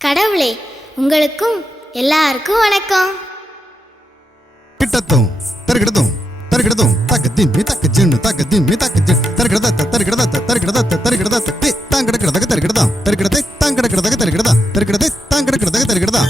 கடவுளே, உங்களுக்கும் எல்லாருக்கும் வணக்கம். கிட்டத்தும் தருகிடதும் தருகிடதும் தக்கத்தின் மீ தக்க ஜின்னு தக்கத்தின் மீ தக்க ஜின் தருகிடத தருகிடத தருகிடத தருகிடத தே தாங்கடக்கிறதக தருகிடதா தருகிடதே தாங்கடக்கிறதக தருகிடதா தருகிடதே தாங்கடக்கிறதக தருகிடதா.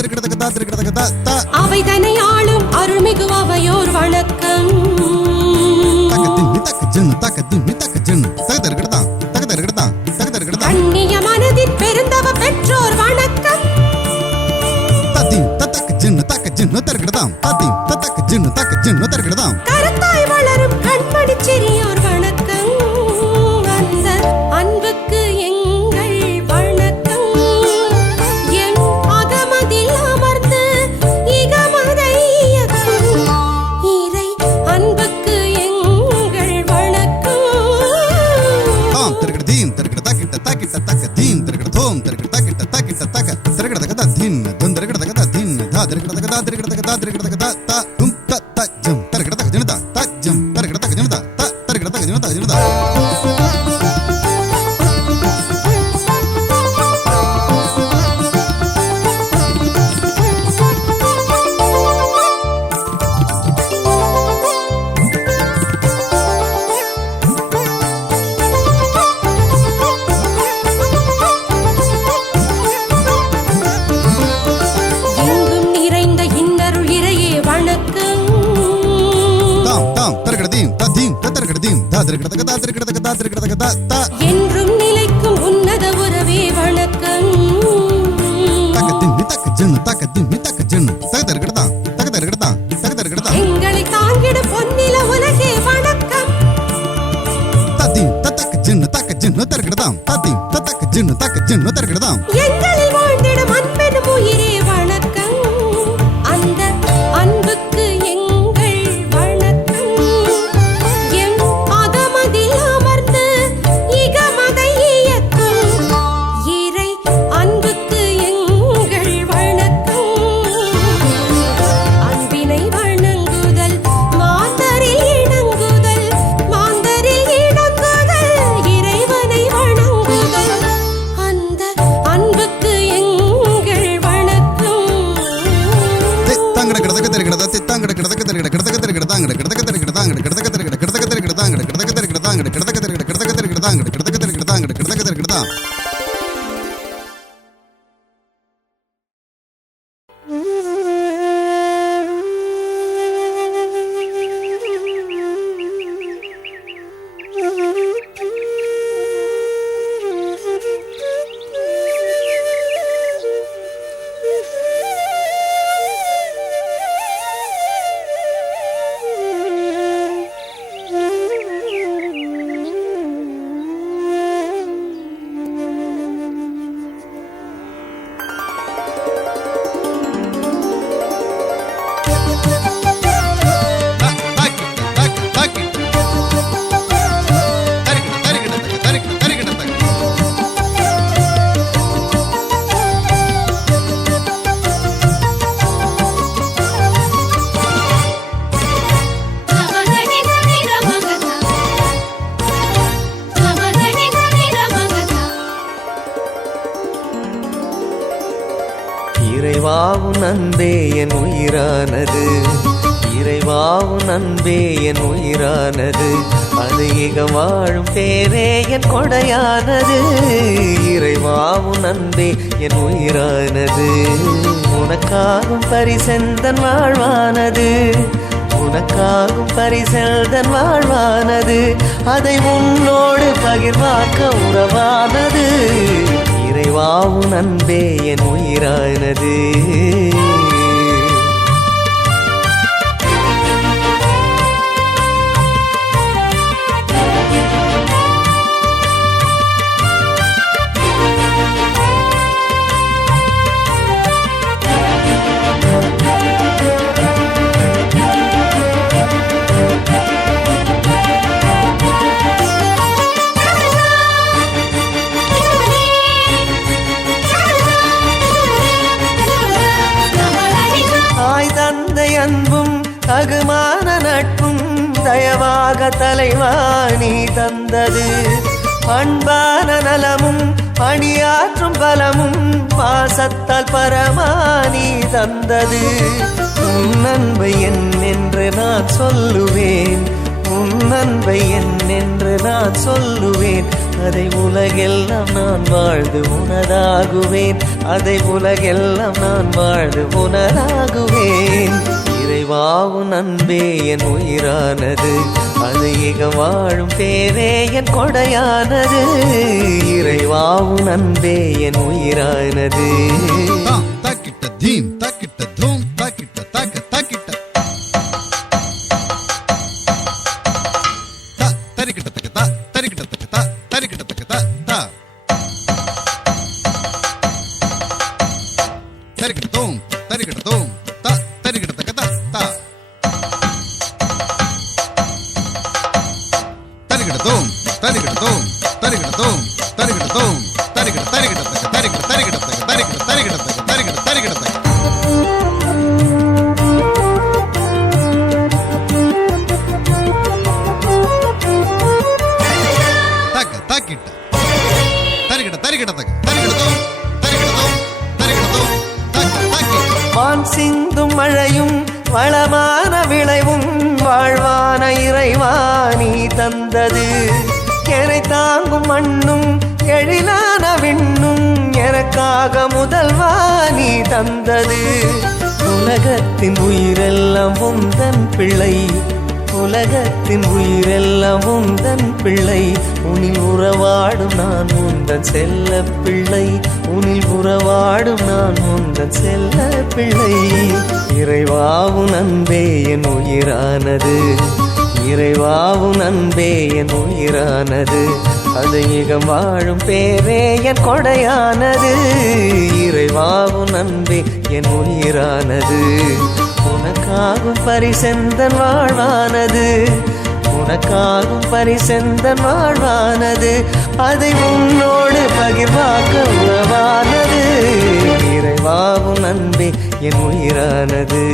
தரிக்கிடதக தா தரிக்கிடதக தா தா அவை தன்னை ஆளும் அருள்மிகு அவையோர் வணக்கம் தகதின் தக ஜென் தகதின் தக ஜென் தகதர்கிடதா தகதர்கிடதா தகதர்கிடதா அந்நிய மனதின் பெருந்தவ பெற்றோர் வணக்கம் ததின் தக ஜென் தக ஜென் தரிக்கிடதா ததின் தக ஜென் தக ஜென் தரிக்கிடதா கருத்தாய் வளரும் கண்மணி சிறியோர் வணக்கம் அந்த அன்புக்கு எங்கள் வணக்கம் என் அகமதில் அமர்ந்து இகமதை இறை அன்புக்கு எங்கள் வணக்கம் தாம் தரிக்கிடதீம் தரிக்கிடதா கிட்ட தகிட்ட தகதீம் தரிக்கிடதோம் தரிக்கிடதா கிட்ட தகிட்ட தக தரிக்கிடதக தா தின் துன் தரிக்கிடதக தா தின் தா தரிக்கிடதக தா தரிக்கிடதக தா தரிக்கிடதக தா தா தும் த த ஜம் தரிக்கிடதக ஜனதா த ஜம் தரிக்கிடதக ஜனதா த தரிக்கிடதக ஜனதா ஜனதா எங்கும் நிறைந்த இன்னருள் இறையே வணக்கம் தாம் தாம் தரிக்கிடதீம் ததீம் தரிக்கிடதீம் தா தரிக்கிடதக தா தரிக்கிடதக தா தரிக்கிடதக தா தா என்றும் நிலைக்கும் உன்னத உறவே வணக்கம் தகதின் தக ஜன் தகதின் தக ஜன் தகதர்கிடதா தகதர்கிடதா தகதர்கிடதா எங்களை தாங்கிடும் பொன்னில உலகே வணக்கம் ததீம் தக ஜன் தக ஜன் தரிக்கிடதா ததீம் தக ஜன் தக ஜன் தரிக்கிடதா எங்களில் வாழ்ந்திடும் அன்பெனும் உயிரே வணக்கம் அந்த அன்புக்கு எங்கள் வணக்கம் எம் அகமதில் அமர்ந்து இகமதை இயக்கும் இறை அன்புக்கு எங்கள் வணக்கம் அன்பினை வணங்குதல் மாந்தரில் இணங்குதல் மாந்தரில் இணங்குதல் இறைவனை வணங்குதல் அந்த அன்புக்கு எங்கள் வணக்கம் தங்கட கிடதக தரிக்கிடதா தங்கட கிடதக தரிக்கிட கிடதக தரிக்கிடதா அங்கட கிடதக தரிக்கிடதா அங்கட கிடதக தரிக்கிட கிடதக தரிக்கிடதா அங்கட கிடதக தரிக்கிடதா அங்கட கிடதக தரிக்கிட கிடதக தரிக்கிடதா அங்கட கிடதக தரிக்கிடதா அங்கட கிடதக தரிக்கிடதா இறைவாவும் அன்பே என் உயிரானது இறைவாவும் அன்பே என் உயிரானது அது இக வாழும் பேரே என் கொடையானது இறைவாவும் அன்பே என் உயிரானது உனக்காகும் பரிசெந்தன் வாழ்வானது உனக்காகும் பரிசெல்தன் வாழ்வானது அதை உன்னோடு பகிர்வாக்க உறவானது இறைவாவும் அன்பே என் உயிரானது அன்பும் தகுமான நட்பும் தயவாக தலைவா நீ தந்தது அன்பான நலமும் பணியாற்றும் பலமும் பாசத்தால் பரமா நீ தந்தது உன் அன்பை என் என்று நான் சொல்லுவேன் உன் அன்பை என் என்று நான் சொல்லுவேன் அதை உலகெல்லாம் நான் வாழ்ந்து உனதாகுவேன், அதை உலகெல்லாம் நான் வாழ்ந்து உனதாகுவேன். இறைவாவும் அன்பே என் உயிரானது, அது இக வாழும் பேரே என் கொடையானது. இறைவாவும் அன்பே என் உயிரானது. தாக்கிட்ட தீம் தாக்கிட்ட தூம் தாக்கிட்ட தாக்க தாக்கிட்ட தரிக்கிட்ட தக்க தா தரிக்கிட்ட தக்க தா தரிக்கிட்ட தக்க தா தா தரிக்கிட்ட தூம் தரிக்கிட்ட தூம் தா தரிக்கிட்ட தக்க தா தா தரிக்கிட்ட தூம் தரிக்கிட்ட தூம் தரிக்கிட்ட தூம் தரிக்கிட்ட தூம் தரிக்கிட்ட தரிக்கிட்ட தக்க தரிக்கிட்ட தரிக்கிட்ட தக்க தரிக்கிட்ட தரிக்கிட்ட தக்க தரிக்கிட்ட தரிக்கிட்ட தக்க தாக்கிட்ட தரிக்கிட்ட தரிக்கிட்ட தக்க தரிக்கிட்டதோ தரிக்கிட்டதோ தரிக்கிட்டதோ தாக்க தாக்கிட்ட. வான் சிந்தும் மழையும் வளமான விளைவும் வாழ்வான இறைவா நீ தந்தது. என்னை தாங்கும் மண்ணும் எழிலான விண்ணும் எனக்காக முதல்வா நீ தந்தது. உலகத்தின் உயிரெல்லாம் உந்தன் பிள்ளை, உலகத்தின் உயிரெல்லாம் உந்தன் பிள்ளை. உனில் உறவாடும் நான் உந்தன் செல்ல பிள்ளை, உனில் உறவாடும் நான் உந்தன் செல்ல பிள்ளை. இறைவாவும் அன்பே என் உயிரானது, இறைவாவும் அன்பே என் உயிரானது, அது இக வாழும் பேரே என் கொடையானது. இறைவாவும் அன்பே என் உயிரானது, உனக்காகும் பரிசெந்தன் வாழ்வானது, உனக்காகும் பரிசெந்தன் வாழ்வானது, அதை உன்னோடு பகிர்வாக்க உறவானது. இறைவாவும் அன்பே என் உயிரானது.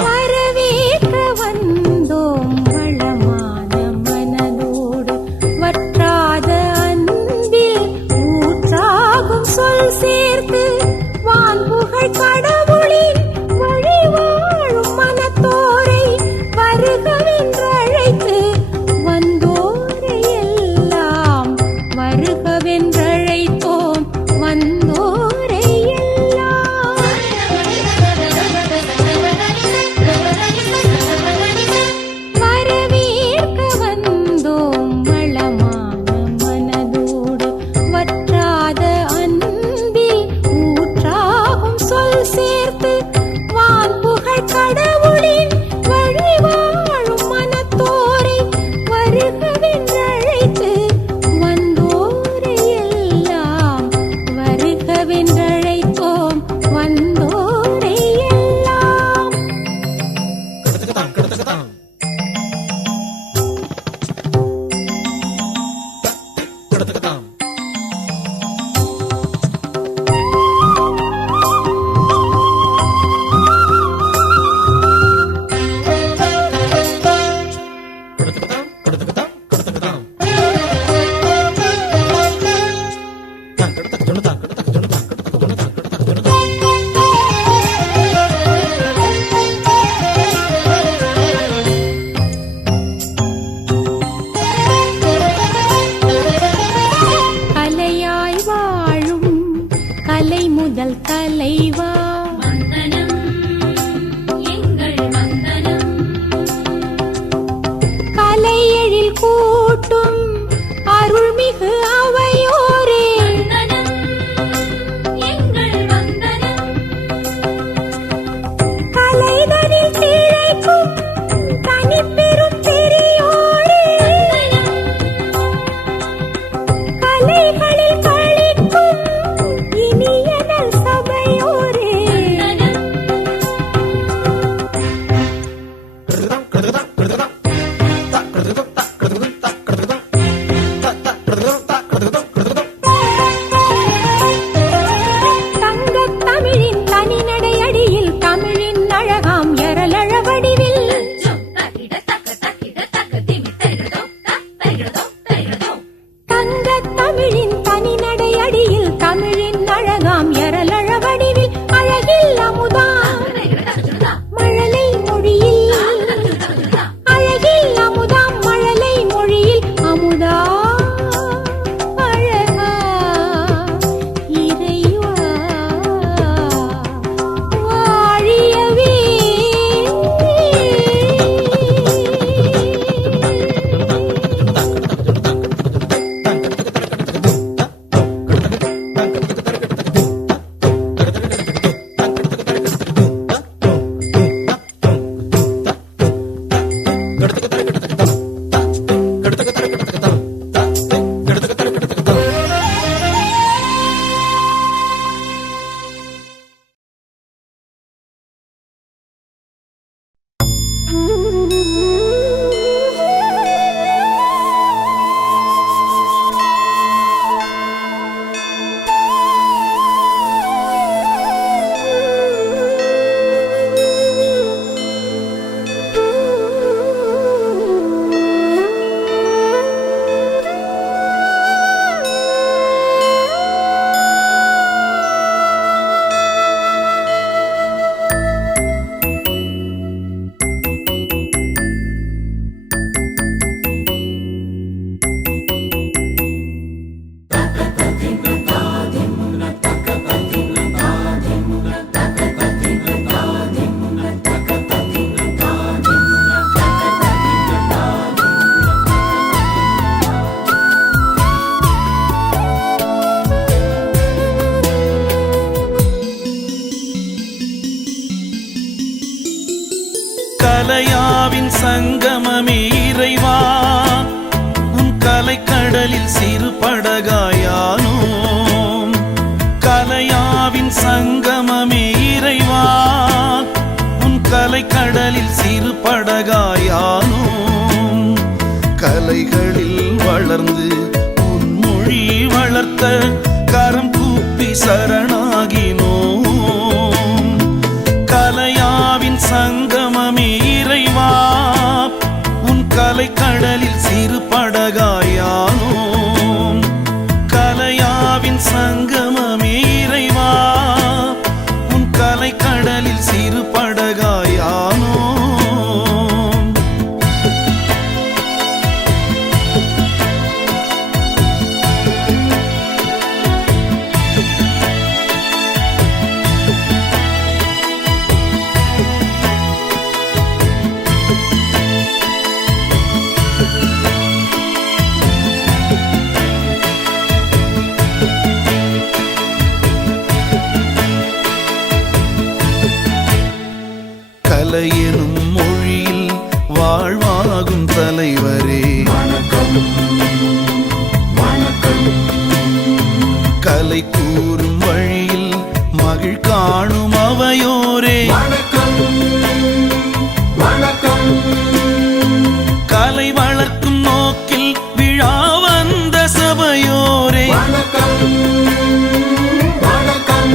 வரவேற்க வந்தோம் வளமான மனதோடு வற்றாத அன்பில் ஊற்றாகும் சொல் சேர்த்து வான்புகழ் கடவுளின் வழி வாழும் மனத்தோரை வருகவென்றழைத்து வந்தோரை எல்லாம் வருகவென்றழைத்தோம் வந்தோரை எல்லாம் வரவேற்க வந்தோம் வளமான மனதோடு வற்றாத அன்பில் ஊற்றாகும் சொல் சேர்த்து வான்புகழ் கடவுளின் வழி வாழும் மனத்தோரை வருகவென்றழைத்து வந்தோரை எல்லாம் வருகவென்றழைத்தோம் வந்தோரை எல்லாம் கலையாய் வாழும் கலை முதல் தலைவா கலை எழில் கூட்டும் அருள்மிகு அவையோரே கலைதனில் திளைக்கும் தனிப்பெரும் பெரியோரே கலைகளில் களிக்கும் இனியனல் சபையோரே தங்கத் தமிழின் தனிநடை அடியில் தமிழின் அழகாம் எரலழ வடிவில் தங்கத் தமிழின் தனிநடை கலைகளில் வளர்ந்து உன் மொழி வளர்த்த கரம் கூப்பி சரணாகினோம். கலையாவின் சங்கமமே இறைவா, உன் கலை கடலில் சிறு படகாயானோம். கலையாவின் சங்கமமே இறைவா, உன் கலை கடலில் சிறு படகாயானோம். கலை எனும் மொழியில் வாழ்வாகும் தலைவரே வணக்கம் வணக்கம். கலை கூறும் வழியில் மகிழ் காணும் அவையோரே வணக்கம் வணக்கம். கலை வளர்க்கும் நோக்கில் விழா வந்த சபையோரே வணக்கம் வணக்கம்.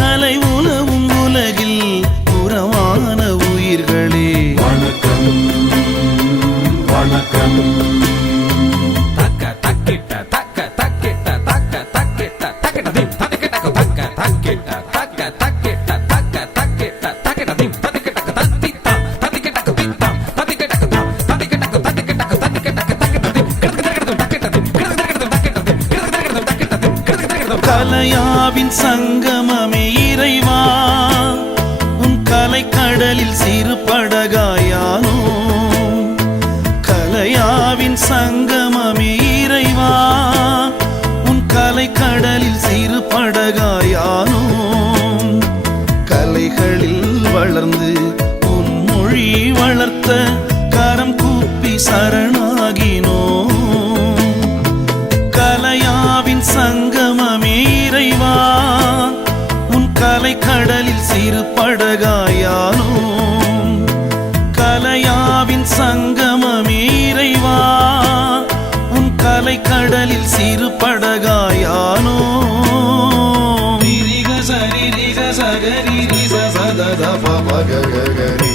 கலை உலவும் உலகில் புறமான உயிர்களே வணக்கம் வணக்கம். கலையாவின் சங்கமமே இறைவா, உன் கலை கடலில் சிறு படகாயானோம். கலையாவின் சங்கமமே இறைவா, உன் கலை கடலில் சிறு படகாயானோம். கலைகளில் வளர்ந்து உன் மொழி வளர்த்த கரம் கூப்பி சரணாகினோம். கலையாவின் சங்கமமே இறைவா, உன் கலை கடலில் சிறு படகாயானோம். கலையாவின் சங்கமமே இறைவா, உன் கலை கடலில் சிறு படகாயானோம். ரிக சரி ரிக சகரி ரிச சத பப கரி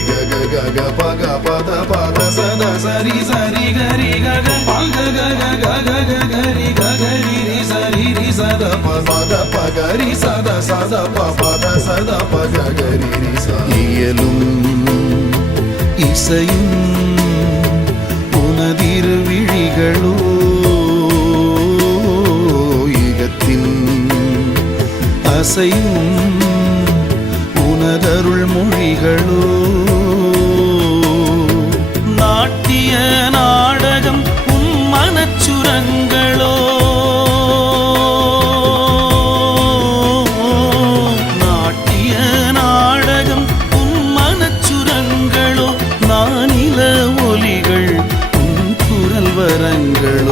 க பக பத பத சத சரி சரி கரி க பக கரி கரி ரி சரி ரி சத பத பகரி சத சத பத சத பக கரி ரி ச. இயலும் இசையும் உனதிரு விழிகளோ, ஈகத்தின் அசையும் உனதருள் மொழிகளோ. நாட்டிய நாடகம் உன் மனச்சுரங்களோ, நாட்டிய நாடகம் உன் மனச்சுரங்களோ. நானில ஒலிகள் உன் குரல் வரங்களோ.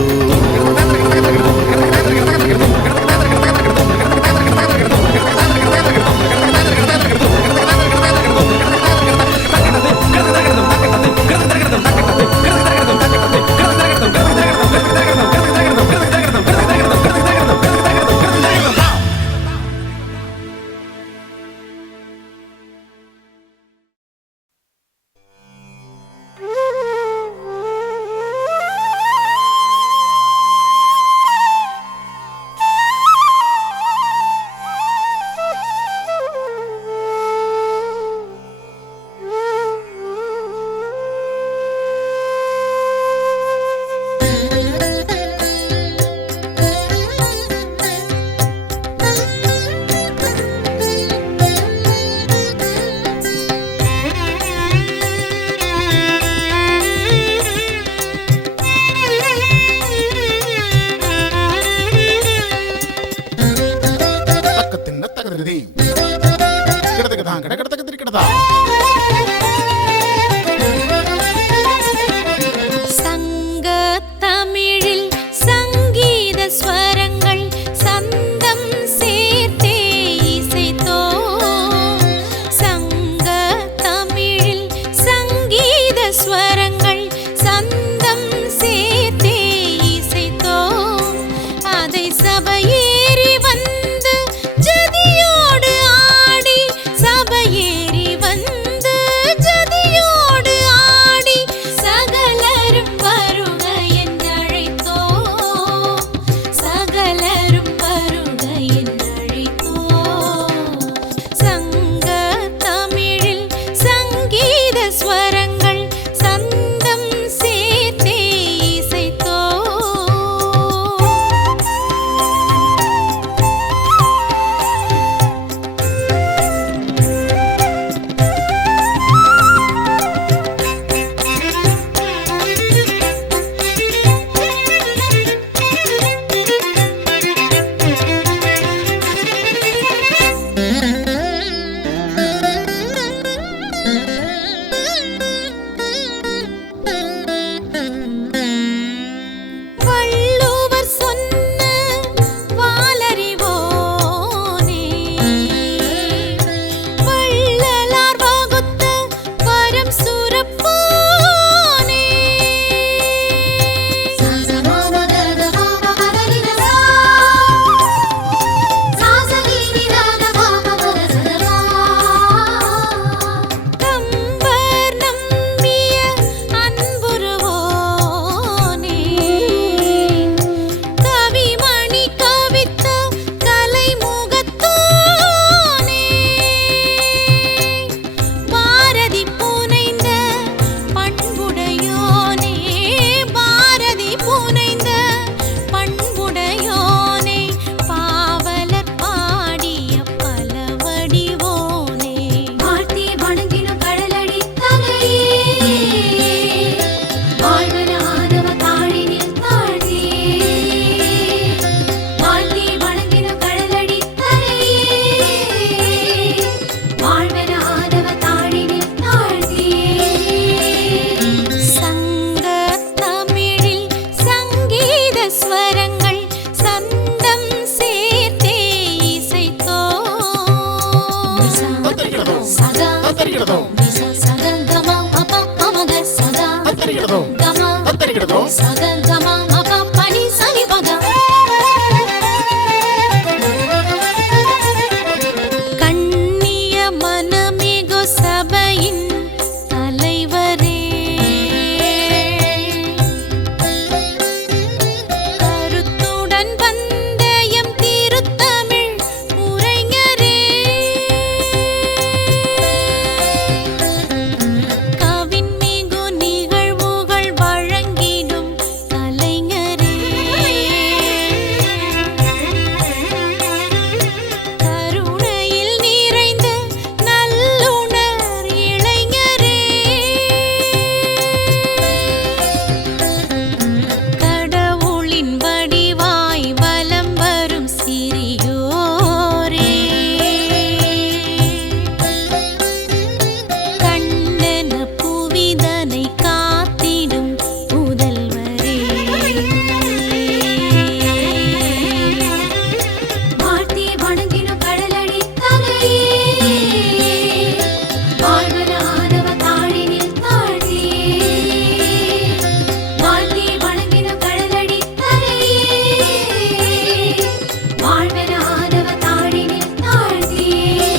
கண்ணிய மனமிகு சபையின் தலைவரே, கருத்துடன் வந்த எம் திருத்தமிழ் உரைஞரே, கவின்மிகு நிகழ்வுகள் வழங்கிடும் கலைஞரே, கருணையில் நிறைந்த நல்லுணர் இளைஞரே, கடவுளின் வடிவாய் வலம் வரும் சிறியோரே, கண்டன புவிதனை காத்திடும் புதல்வரே, வாழ்த்தி வணங்கிடும் கடலடி தலையே, வாழ்வன ஆனவ தாழினில் தாழ்த்தியே, வாழ்த்தி வணங்கிடும் கடலடி தலையே, வாழ்வன ஆனவ தாழினில் தாழ்த்தியே,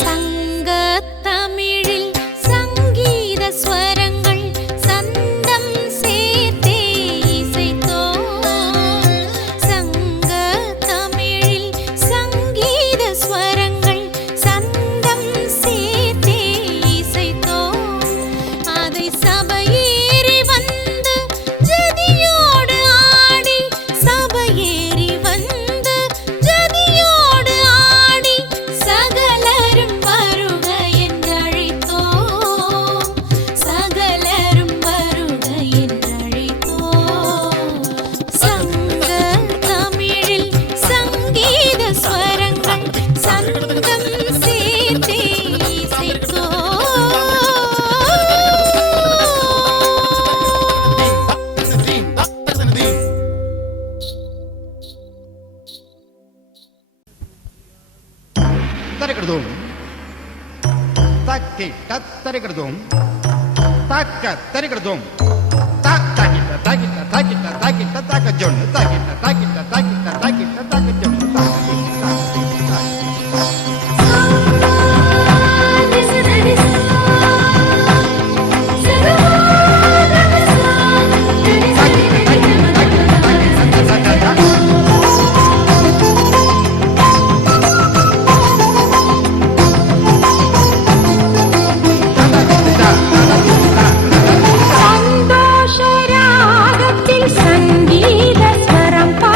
சங்கத் தமிழில் சங்கீத ஸ்வரங்கள் சந்தம் சேர்த்தே இசைத்தோம், சங்கத் தமிழில் சங்கீத ஸ்வரங்கள் சந்தம் சேர்த்தே இசைத்தோம், அதை சபையேறி வந்து ஜதியோடு ஆடி, சபையேறி வந்து ஜதியோடு ஆடி, சகலரும் வருக என்றழைத்தோம், சகலரும் வருக என்றழைத்தோம், சங்க தமிழில் சங்கீத ஸ்வரங்கள் சந்தம் சேர்த்தே இசைத்தோம். தரகிடதும் தக்கி தரகிடதும் தக்க தரகிடதும் தாக்கிட்ட தாக்கிட்ட தாக்கிட்ட தாக்கிட்ட தாக்க ஜொன்னு தாக்கிட்ட தாக்கிட்ட தாக்கிட்ட தாக்கிட்ட தாக்க ஜொன்னு சந்தோஷ ராகத்தில் சங்கீத ஸ்வரம் பா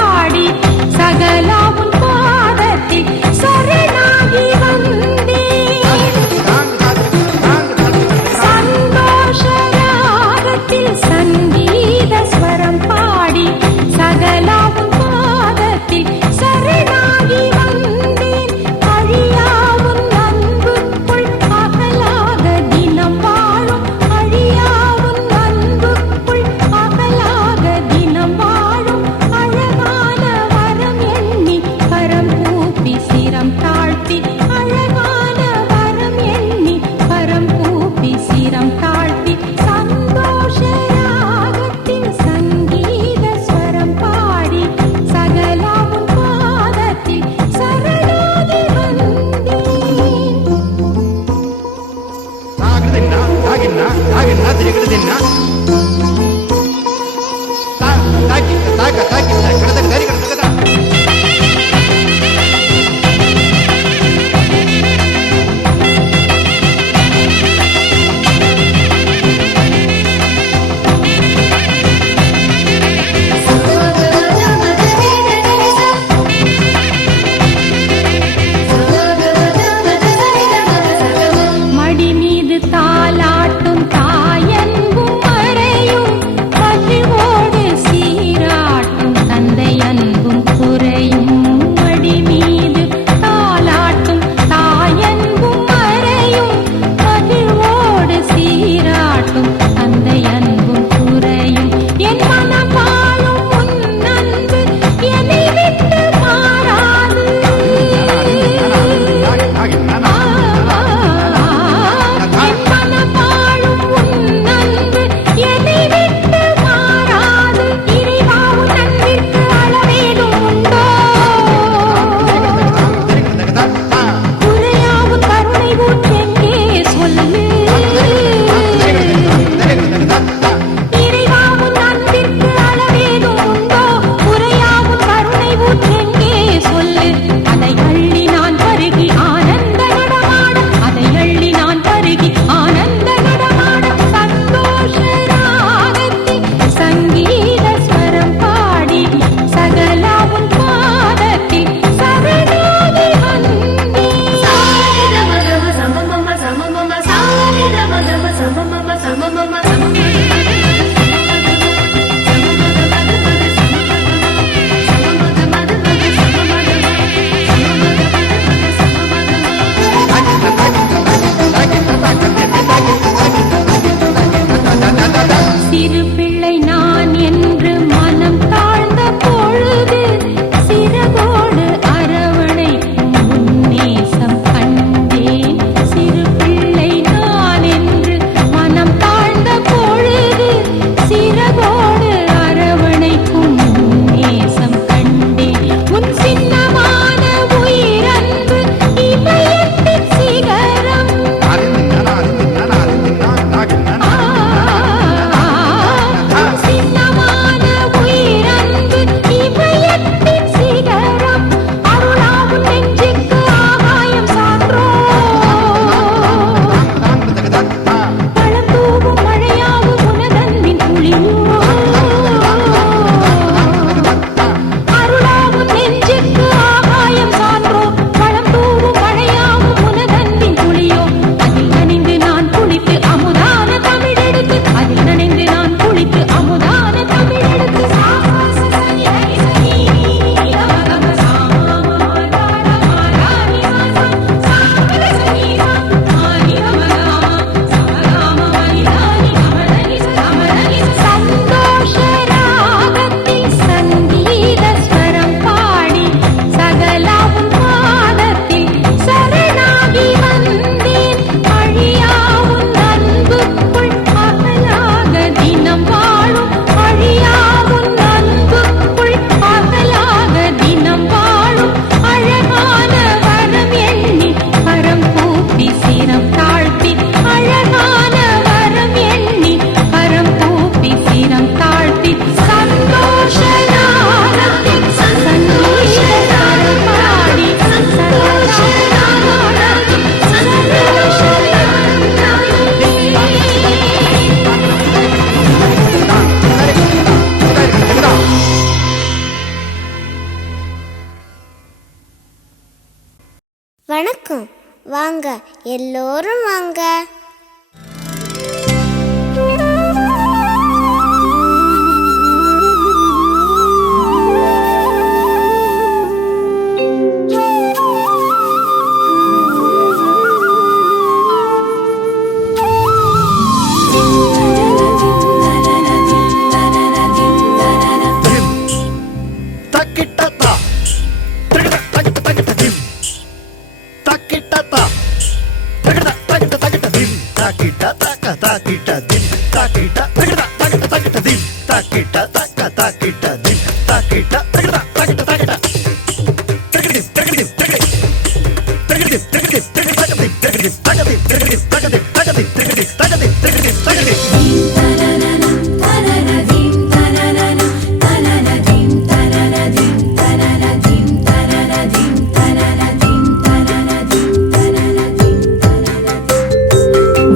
நடக்கும். வாங்க, எல்லோரும் வாங்க.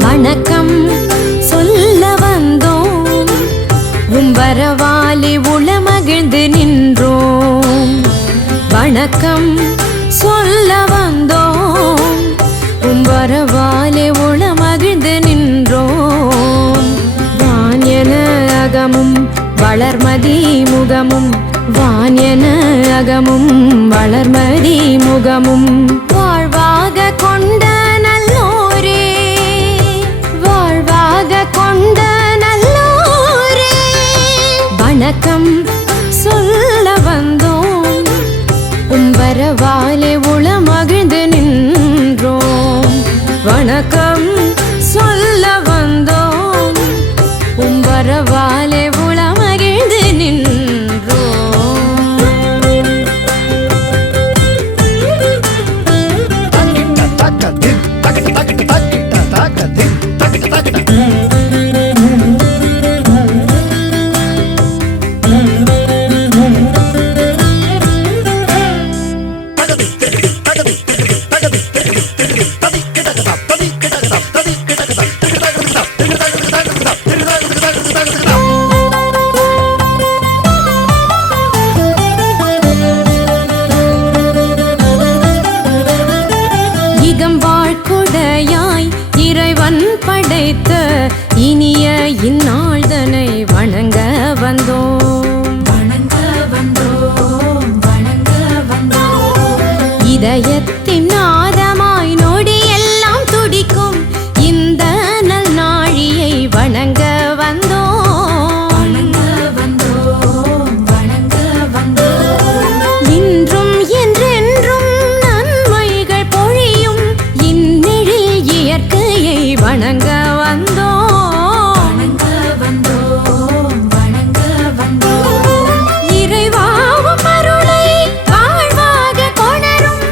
வணக்கம் சொல்ல வந்தோம், வரவாலே உளமகிழ்ந்து நின்றோம். வணக்கம் சொல்ல வந்தோம், வரவாலே உளமகிழ்ந்து நின்றோம். வான்யன அகமும் வளர்மதி முகமும், வான்யன அகமும் வளர்மதி முகமும், வாழ்வாக கொண்ட நல்லோரே, வாழ்வாக கொண்ட நல்லோரே. வணக்கம் சொல்ல வந்தோம், வரவாலே உளமகிழ்ந்து நின்றோம். வணக்கம் சொல்ல வந்தோம், வரவாலே உளமகிழ்ந்து நின்றோம். இகம் வாழ்குடையாய் இறைவன் படைத்த இனிய இந்நாள்தனை வணங்க வந்தோம், வணங்க வந்தோம், வணங்க வந்தோம். இதயத்தின் நாதமாய் நொடி எல்லாம் துடிக்கும் இந்த நல் நாழியை வணங்க வந்தோம், வணங்க வந்தோம், வணங்க வந்தோம். இன்றும் என்றென்றும் நன்மைகள் பொழியும் இந்நெழில் இயற்கையை வணங்க வந்தோம், வணங்க வந்தோம், வணங்க வந்தோம். இறைவாவும் அருளை வாழ்வாக கொணரும்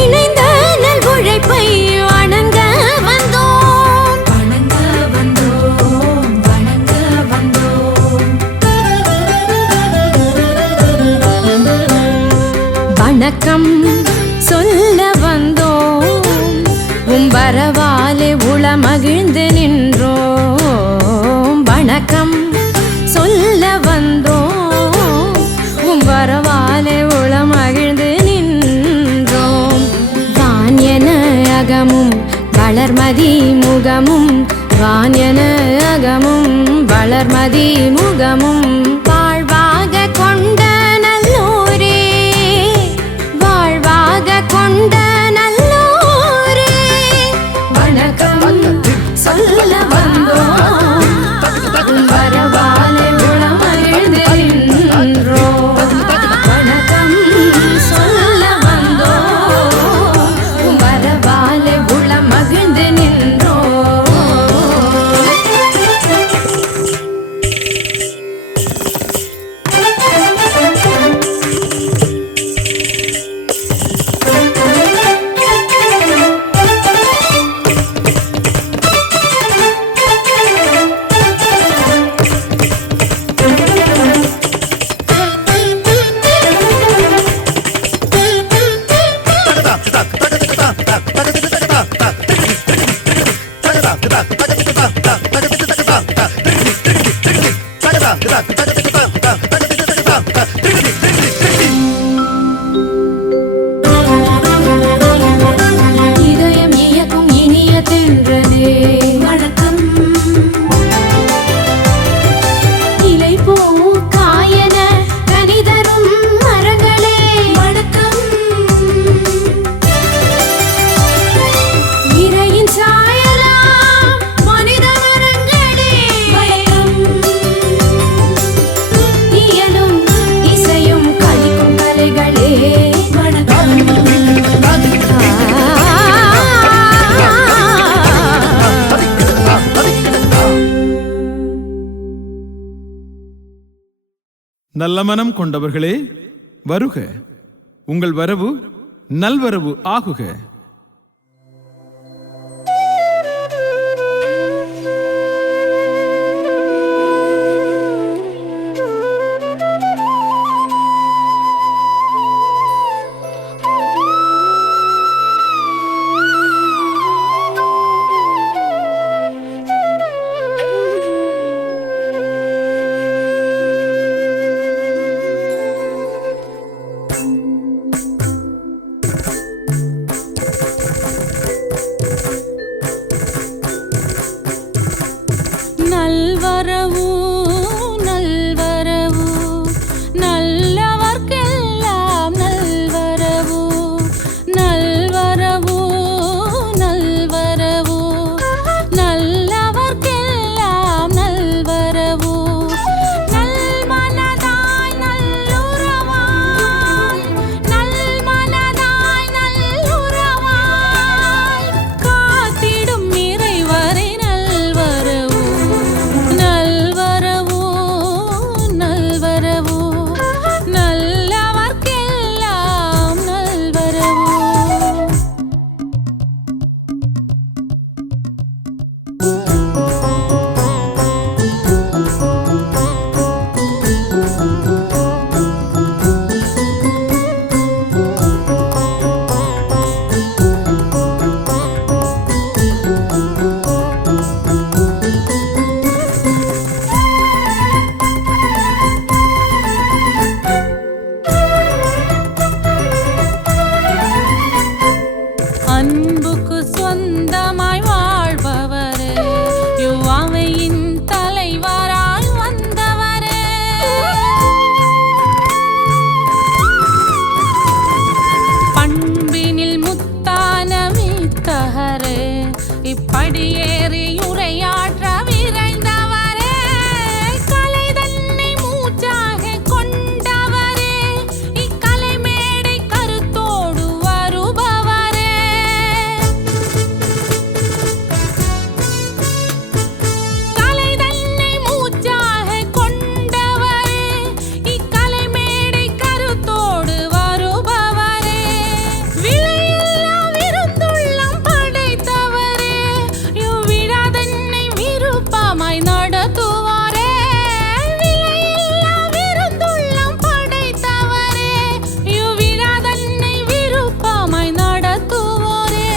இணைந்த நல் உழைப்பை வணங்க வந்தோம், வணங்க வந்தோம், வணங்க வந்தோம். வணக்கம் சொல்ல வந்தோம், வரவாலே உளமகிழ்ந்து நின்றோம். வணக்கம் சொல்ல வந்தோம், வரவாலே உளமகிழ்ந்து நின்றோம். வான்யன அகமும் வளர்மதி முகமும், வான்யன அகமும் வளர்மதி முகமும், வாழ்வாக கொண்ட நல்லோரே, வாழ்வாக கொண்ட நல்லோரே. வணக்கம் சொல்ல வந்தோம், வரவாலே உளமகிழ்ந்து நின்றோம். வணக்கம் சொல்ல வந்தோம், வரவாலே உளமகிழ்ந்து நின்றோம். நல்ல மனம் கொண்டவர்களே வருக, உங்கள் வரவு நல்வரவு ஆகுக. நல்வரவு நல்வரவு நல்லவர்க்கெல்லாம் நல்வரவு நல்வரவு நல்வரவு நல்லவர்க்கெல்லாம் நல்வரவு நல்மனதாய் நல்லுறவாய் நல்மனதாய் நல்லுறவாய் காத்திடும் இறைவரை நல்வரவு நல்வரவு நல்வரவு நல்லவர்க்கெல்லாம் நல்வரவு. அன்புக்கு சொந்தமாய் வாழ்பவரே, யுவாவையின் தலைவராய் வந்தவரே, பண்பினில் முத்தான வித்தகரே, இப்படியேறி உரையாற்ற விரைந்தவரே, கலை தன்னை மூச்சாக கொண்டவரே, இக்கலை மேடை கருத்தோடு வருபவரே, கலை தன்னை மூச்சாக கொண்டவரே, இக்கலை மேடை கருத்தோடு வருபவரே, விலையில்லா விருந்துள்ளம் படைத்தவரே, இவ்விழா தன்னை விருப்பமாய் நடத்துவாரே, விலையில்லா விருந்துள்ளம் படைத்தவரே, இவ்விழா தன்னை விருப்பமாய் நடத்துவாரே.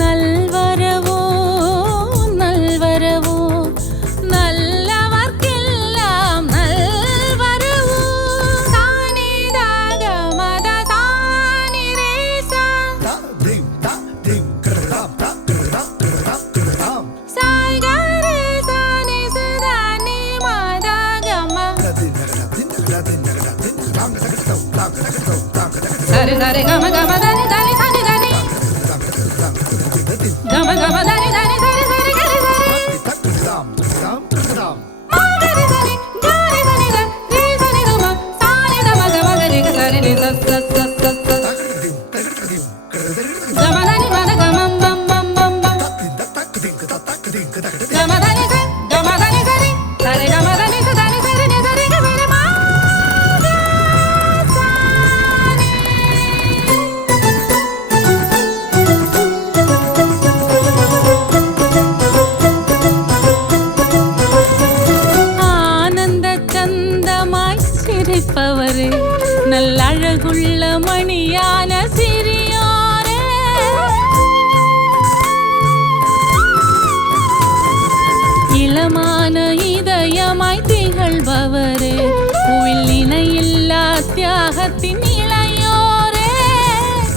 நல்வரவோ நல்வரவோ நல்லவர்க்கெல்லாம் நல்வரவு சானிதாக மத சானிரேசா சாய்கரே சானி சுதானி மதகம சரி சரி கம கம தனி தனி தனி தனி கம கம தனி தனி சரி சரி கரி சரி மாகரி சரி காரி சரி த ரீ சரி கம சானி த மக மக ரி க சரி ரி ச ச ச ச ச கம தனி மத கம பம் பம் பம் பம் கம தனி ச கம தனி சரி சரி கம தனி ச தனி சரி நி சரி க சரி மா ஆனந்த சந்தமாய் சிரிப்பவரே, நல்லழகுள்ள மணியான சிறியோரே, இளமான இதயமாய் திகழ்பவரே, பூவில் இணையில்லா தியாகத்தின் இளையோரே,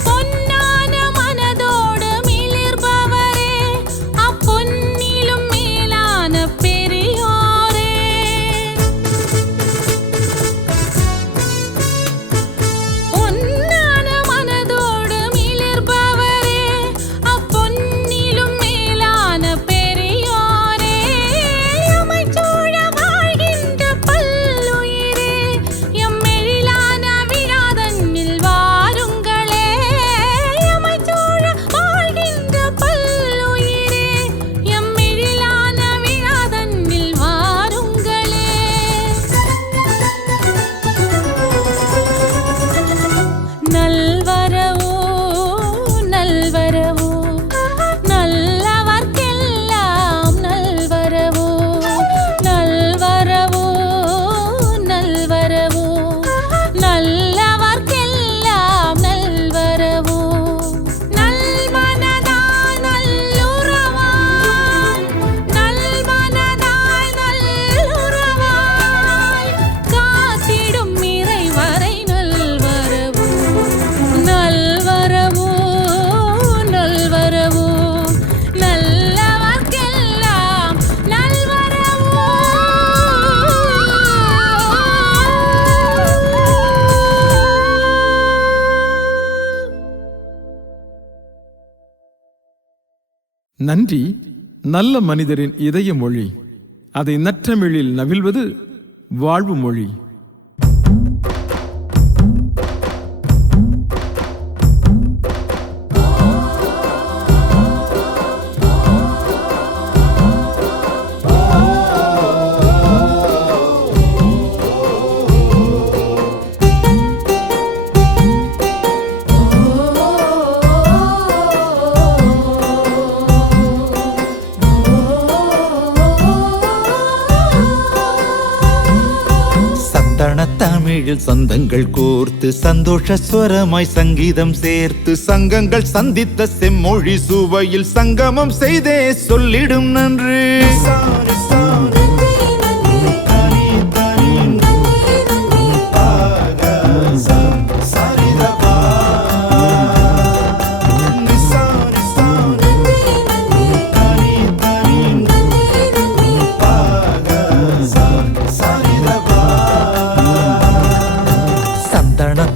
பொன்னான மனதோடு மிளிர்பவரே, அப்பொன்னிலும் மேலான பெரியோரே, பொன்னான மனதோடு மிளிர்பவரே, அப்பொன்னிலும் மேலான பெரியோரே, அமைச்சோழ வாழ்கின்ற பல்லுயிரே, எம்மெழிலான விழாத நன்றி நல்ல மனிதரின் இதய மொழி. அதை நற்றமிழில் நவில்வது வாழ்வு மொழி. தமிழில் சொந்தங்கள் கோர்த்து சந்தோஷ ஸ்வரமாய் சங்கீதம் சேர்த்து சங்கங்கள் சந்தித்த செம்மொழி சுவையில் சங்கமம் செய்தே சொல்லிடும் நன்று.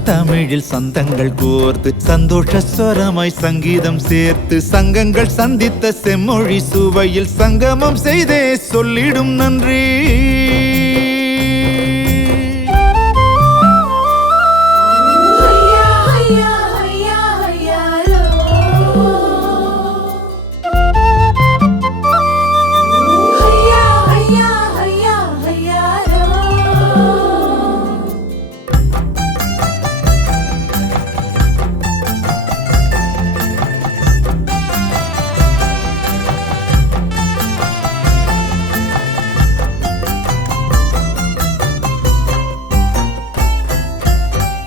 தமிழில் சொந்தங்கள் கோர்த்து சந்தோஷ ஸ்வரமாய் சங்கீதம் சேர்த்து சங்கங்கள் சந்தித்த செம்மொழி சுவையில் சங்கமம் செய்தே சொல்லிடும் நன்றி.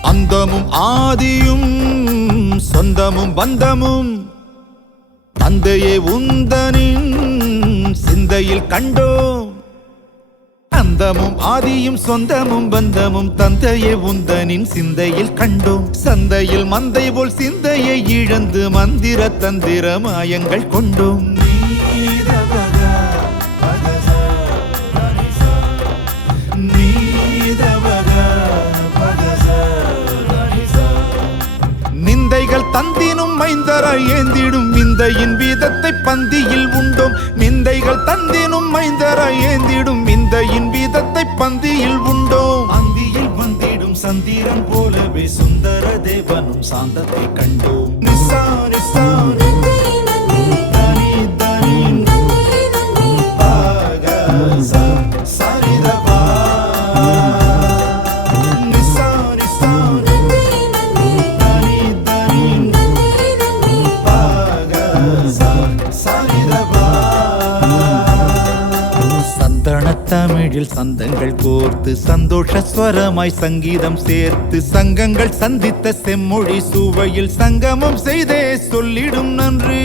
அந்தமும் ஆதியும் சொந்தமும் பந்தமும் தந்தையே உந்தனின் சிந்தையில் கண்டோம். அந்தமும் ஆதியும் சொந்தமும் பந்தமும் தந்தையே உந்தனின் சிந்தையில் கண்டோம். சந்தையில் மந்தை போல் சிந்தையை இழந்து மந்திர தந்திர மாயங்கள் கொண்டோம். நிந்தைகள் தந்தினும் மைந்தராய் ஏந்திடும் விந்தையின் வீதத்தை பந்தியில் உண்டோம். நிந்தைகள் தந்தினும் மைந்தராய் ஏந்திடும் விந்தையின் வீதத்தை பந்தியில் உண்டோம். அந்தியில் வந்திடும் சந்திரன் போலவே சுந்தர தேவனும் சாந்தத்தை கண்டோம். நிசா நிசா தமிழில் சந்தங்கள் கோர்த்து சந்தோஷ ஸ்வரமாய் சங்கீதம் சேர்த்து சங்கங்கள் சந்தித்த செம்மொழி சுவையில் சங்கமம் செய்தே சொல்லிடும் நன்று.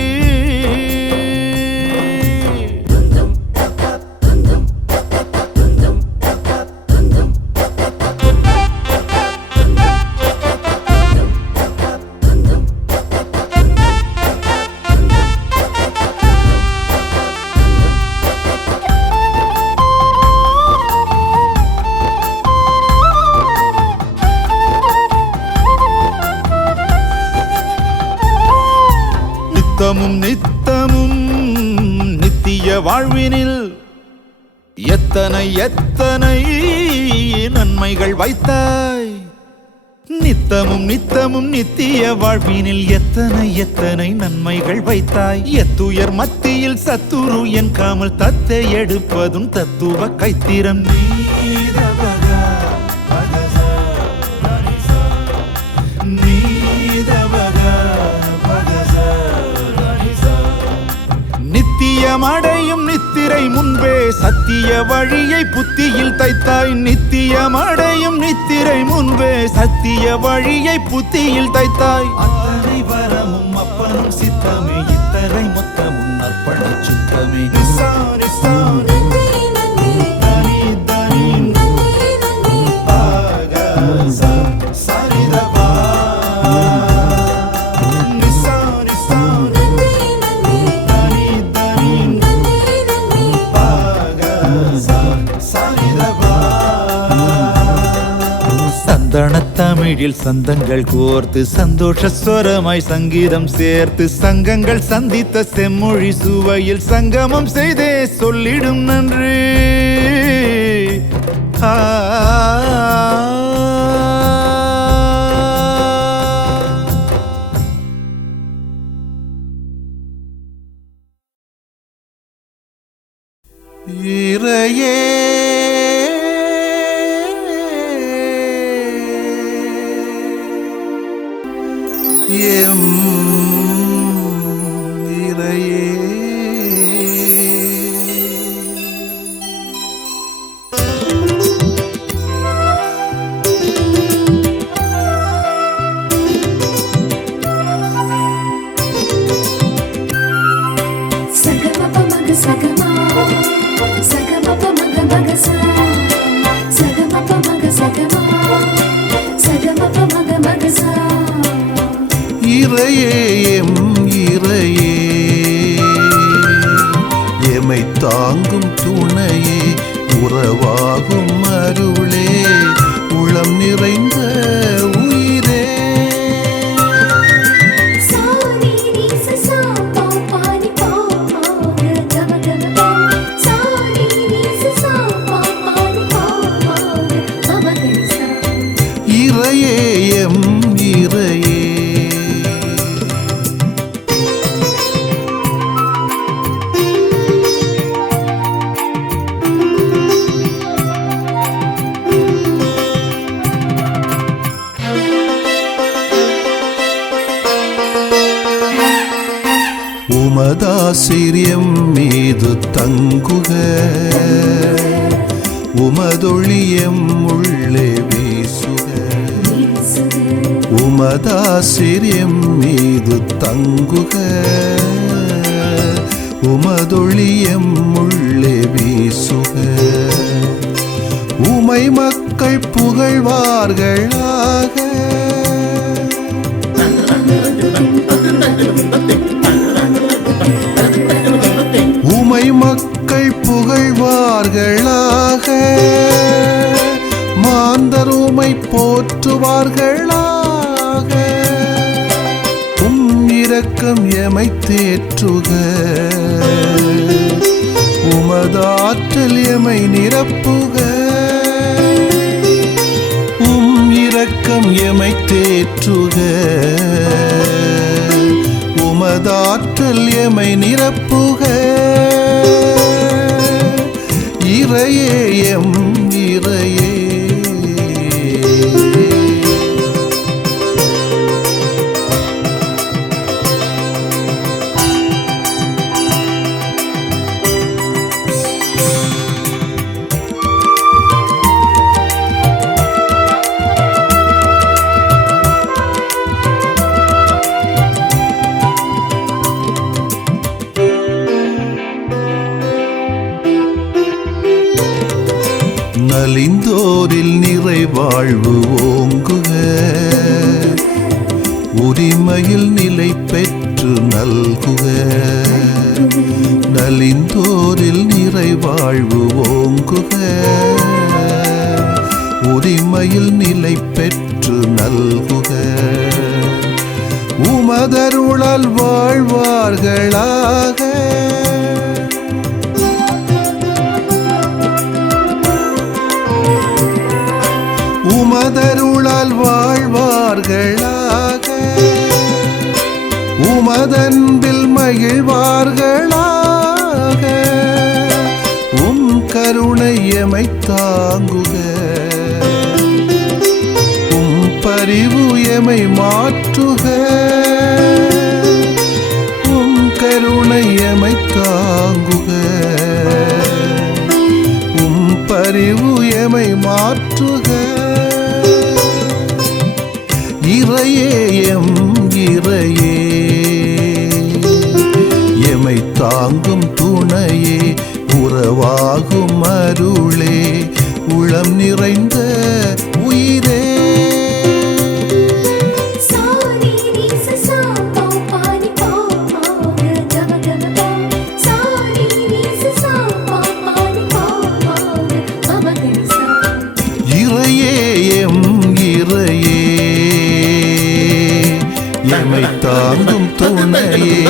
நித்தமும் நித்தமும் நித்திய வாழ்வினில் எத்தனை எத்தனை நன்மைகள் வைத்தாய். நித்தமும் நித்தமும் நித்திய வாழ்வினில் எத்தனை எத்தனை நன்மைகள் வைத்தாய். எத்துயர் மத்தியில் சத்துரு என்காமல் தத்தை எடுப்பதும் தத்துவ கைத்திரம். நித்தியமடையும் நித்திரை முன்பே சத்திய வழியை புத்தியில் தைத்தாய். நித்தியமடையும் நித்திரை முன்பே சத்திய வழியை புத்தியில் தைத்தாய். அத்தனை வரமும் அப்பனும் சித்தமே இத்தரை மொத்தமும் அர்ப்பண சித்தமே. செந்தமிழில் சந்தங்கள் கோர்த்து சந்தோஷ ஸ்வரமாய் சங்கீதம் சேர்த்து சங்கங்கள் சந்தித்த செம்மொழி சுவையில் சங்கமம் செய்தே சொல்லிடும் நன்றி. இறையே எம் இறையே இறையே எம் இறையே எமை தாங்கும் துணையே உறவாகும் அருளே உளம் நிறைந்த உயிரே இறையே எம் இறையே உமதாசிரியம் மீது தங்குக உமதொழியம் உள்ளே வீசுக உமதாசிரியம் மீது தங்குக உமதொழியம் உள்ளே வீசுக உமை மக்கள் புகழ்வார்களாக உமை மக்கள் புகழ்வார்களாக மாந்தர் உமை போற்றுவார்களாக இரக்கம் எமை தேற்றுக உமதாற்றல் எமை நிரப்புக இரக்கம் எமை தேற்றுக உமதாற்றல் எமை நிரப்புக இறையே எம் இறையே நலிந்தோரில் நிறைவாழ்வு ஓங்குக உரிமையில் நிலை பெற்று நல்குக நலிந்தோரில் நிறைவாழ்வு ஓங்குக உரிமையில் நிலை பெற்று நல்குக உமதருளால் வாழ்வார்களாக உமதருளால் வாழ்வார்களாக உமதன்பில் மகிழ்வார்களாக கருணை எமை தாங்குக பரிவு எமை மாற்றுக கருணை எமை தாங்குக பரிவு எமை மாற்றுக இறையே எம் இறையே எமை தாங்கும் துணையே உறவாகும் அருளே உளம் நிறைந்த உயிரே இறையே எம் இறையே எமை தாங்கும் துணையே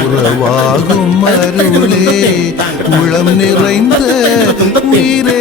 உறவாகும் அருளே உளம் நிறைந்த உயிரே